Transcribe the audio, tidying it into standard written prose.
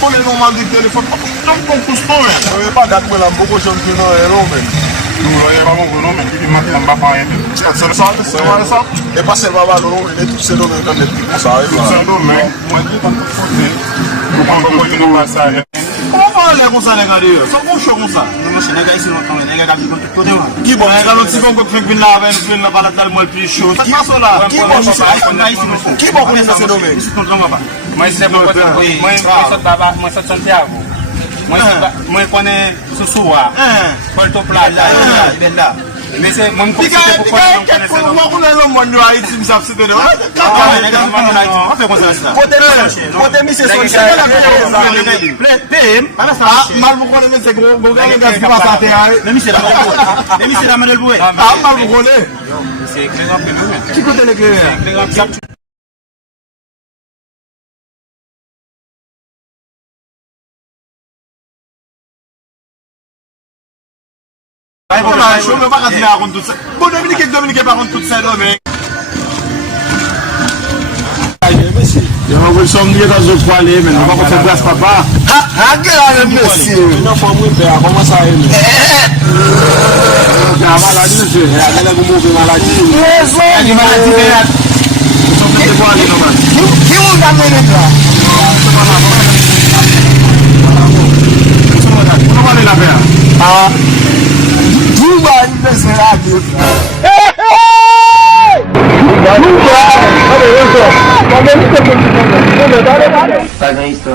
Pune normal din telefon, am concus noi. Eu pa dat la Bogo și în final eromen. Nu, e mamă cu nume, că din matin am bapa aia. Ce să saltă, să mai lăsa. E pa se va va nume, ne tu se nume că ne pic să ai. Se nume, mă duc în fote. Nu am făcut nu pasa. Como fala com ça nega dio? Só com show com ça. Não sei, nega isso não tá, nega daqui com tudo. Que bom, nega não se com que na vem na para dar mal picho. Tá passou lá. Que bom, que bom com esse nome. Isso não toma ba. Mas é bom para mãe só tava, mãe só Santiago. Mãe quando é susua. Porto Plata. Venda. Mas é mãe com Diga, como não é mano aí se sabe se deu. Nega não mano aí. Não foi com essa. Pode me ser só para sa mal mo ko naman sa go gas ka pa sa ate ay. Nemi sera madel bué. Mal mo ko le. C'est clair un peu même. Qui côté le clair? Vai voilà, je me pas dire à tout ça. Bon Dominique par contre tout ça là mais eu não vou só um dia das outras com ali, mas não vou fazer graça papá. Aquela monsieur. Não foi muito bem, vamos sair. Já vai lá disso, é aquela que move maladie. Isso, é maladie é. Só que tem ali não vai. Que um da menina. Não vale na pena. Ah. Tu vai pensar aqui. Faz isso,